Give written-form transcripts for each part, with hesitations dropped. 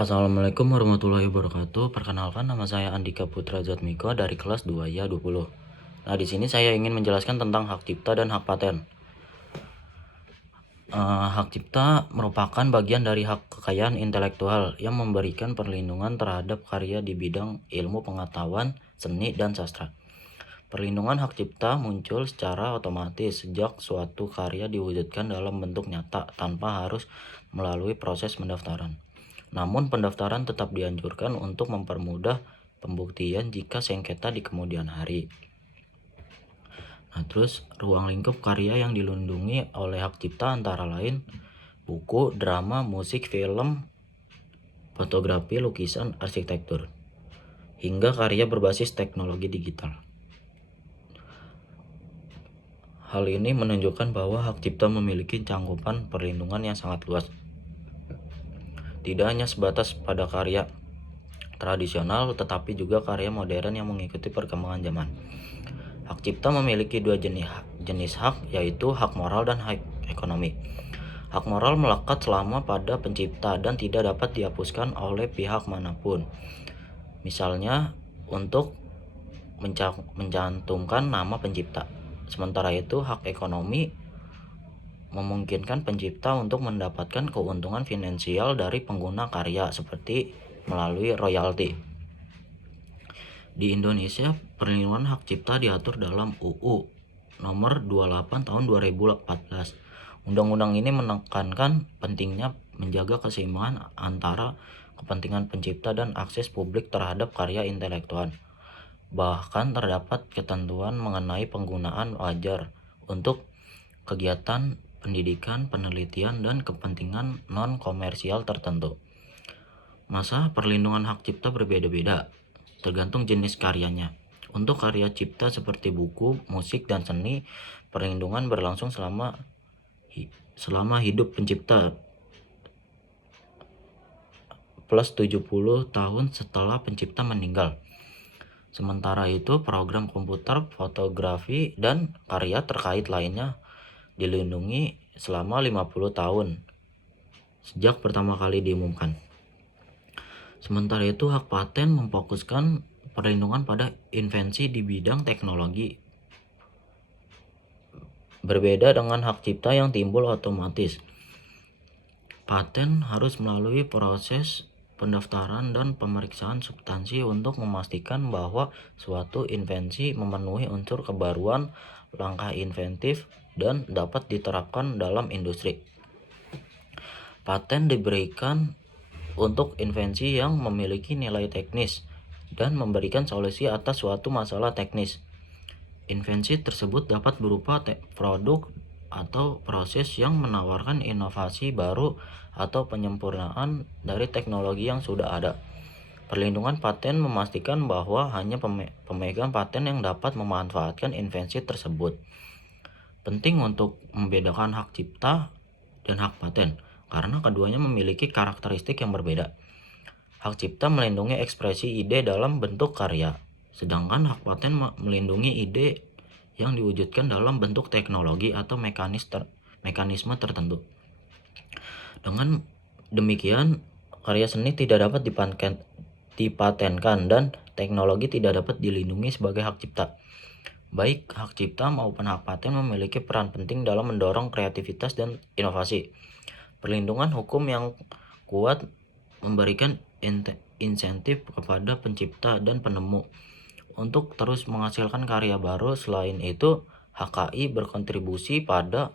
Assalamualaikum warahmatullahi wabarakatuh. Perkenalkan, nama saya Andika Putra Zatmiko dari kelas 2 ya 20. Nah, di sini saya ingin menjelaskan tentang hak cipta dan hak paten. Hak cipta merupakan bagian dari hak kekayaan intelektual yang memberikan perlindungan terhadap karya di bidang ilmu pengetahuan, seni, dan sastra. Perlindungan hak cipta muncul secara otomatis sejak suatu karya diwujudkan dalam bentuk nyata tanpa harus melalui proses pendaftaran. Namun pendaftaran tetap dianjurkan untuk mempermudah pembuktian jika sengketa di kemudian hari. Nah, terus ruang lingkup karya yang dilindungi oleh hak cipta antara lain buku, drama, musik, film, fotografi, lukisan, arsitektur, hingga karya berbasis teknologi digital. Hal ini menunjukkan bahwa hak cipta memiliki cangkupan perlindungan yang sangat luas. Tidak hanya sebatas pada karya tradisional, tetapi juga karya modern yang mengikuti perkembangan zaman. Hak cipta memiliki dua jenis hak, yaitu hak moral dan hak ekonomi. Hak moral melekat selama pada pencipta dan tidak dapat dihapuskan oleh pihak manapun. Misalnya, untuk mencantumkan nama pencipta. Sementara itu, hak ekonomi memungkinkan pencipta untuk mendapatkan keuntungan finansial dari pengguna karya seperti melalui royalti. Di Indonesia, perlindungan hak cipta diatur dalam UU nomor 28 tahun 2014. Undang-undang ini menekankan pentingnya menjaga keseimbangan antara kepentingan pencipta dan akses publik terhadap karya intelektual. Bahkan terdapat ketentuan mengenai penggunaan wajar untuk kegiatan pendidikan, penelitian, dan kepentingan non-komersial tertentu. Masa perlindungan hak cipta berbeda-beda, tergantung jenis karyanya. Untuk karya cipta seperti buku, musik, dan seni, perlindungan berlangsung selama hidup pencipta plus 70 tahun setelah pencipta meninggal. Sementara itu, program komputer, fotografi, dan karya terkait lainnya dilindungi selama 50 tahun sejak pertama kali diumumkan. Sementara itu, hak paten memfokuskan perlindungan pada invensi di bidang teknologi. Berbeda dengan hak cipta yang timbul otomatis. Paten harus melalui proses pendaftaran dan pemeriksaan substansi untuk memastikan bahwa suatu invensi memenuhi unsur kebaruan, langkah inventif, dan dapat diterapkan dalam industri. Paten diberikan untuk invensi yang memiliki nilai teknis dan memberikan solusi atas suatu masalah teknis. Invensi tersebut dapat berupa produk atau proses yang menawarkan inovasi baru atau penyempurnaan dari teknologi yang sudah ada. Perlindungan paten memastikan bahwa hanya pemegang paten yang dapat memanfaatkan invensi tersebut. Penting untuk membedakan hak cipta dan hak paten, karena keduanya memiliki karakteristik yang berbeda. Hak cipta melindungi ekspresi ide dalam bentuk karya, sedangkan hak paten melindungi ide yang diwujudkan dalam bentuk teknologi atau mekanisme tertentu. Dengan demikian, karya seni tidak dapat dipatenkan dan teknologi tidak dapat dilindungi sebagai hak cipta. Baik hak cipta maupun hak paten memiliki peran penting dalam mendorong kreativitas dan inovasi. Perlindungan hukum yang kuat memberikan insentif kepada pencipta dan penemu untuk terus menghasilkan karya baru. Selain itu, HKI berkontribusi pada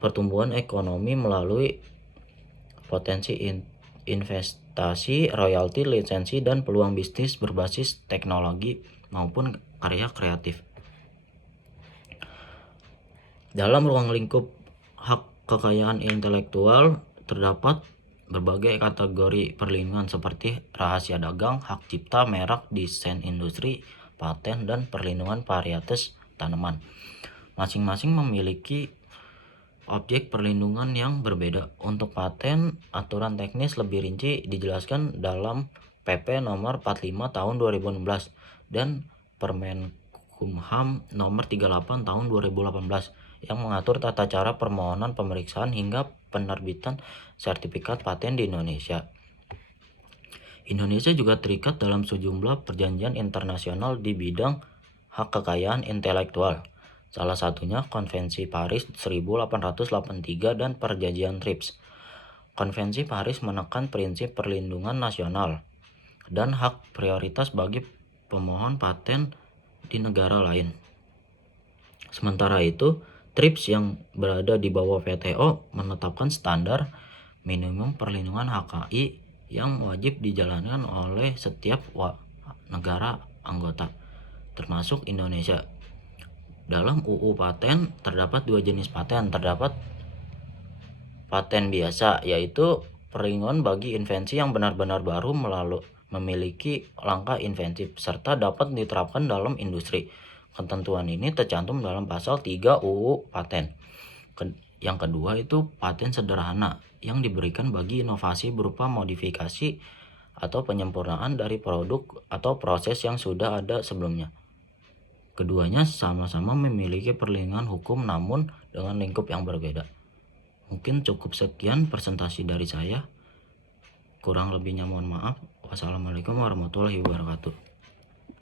pertumbuhan ekonomi melalui potensi investasi, royalti, lisensi, dan peluang bisnis berbasis teknologi maupun karya kreatif. Dalam ruang lingkup hak kekayaan intelektual terdapat berbagai kategori perlindungan seperti rahasia dagang, hak cipta, merek, desain industri, paten, dan perlindungan varietas tanaman. Masing-masing memiliki objek perlindungan yang berbeda. Untuk paten, aturan teknis lebih rinci dijelaskan dalam PP nomor 45 tahun 2016 dan Permenkumham nomor 38 tahun 2018 yang mengatur tata cara permohonan pemeriksaan hingga penerbitan sertifikat paten di Indonesia. Indonesia juga terikat dalam sejumlah perjanjian internasional di bidang hak kekayaan intelektual. Salah satunya Konvensi Paris 1883 dan Perjanjian TRIPS. Konvensi Paris menekan prinsip perlindungan nasional dan hak prioritas bagi pemohon paten di negara lain. Sementara itu, TRIPS yang berada di bawah WTO menetapkan standar minimum perlindungan HKI yang wajib dijalankan oleh setiap negara anggota, termasuk Indonesia. Dalam UU Paten terdapat dua jenis paten. Terdapat paten biasa, yaitu perlindungan bagi invensi yang benar-benar baru memiliki langkah inventif serta dapat diterapkan dalam industri. Ketentuan ini tercantum dalam pasal 3 UU Paten. Yang kedua itu paten sederhana yang diberikan bagi inovasi berupa modifikasi atau penyempurnaan dari produk atau proses yang sudah ada sebelumnya. Keduanya sama-sama memiliki perlindungan hukum namun dengan lingkup yang berbeda. Mungkin cukup sekian presentasi dari saya. Kurang lebihnya mohon maaf. Wassalamualaikum warahmatullahi wabarakatuh.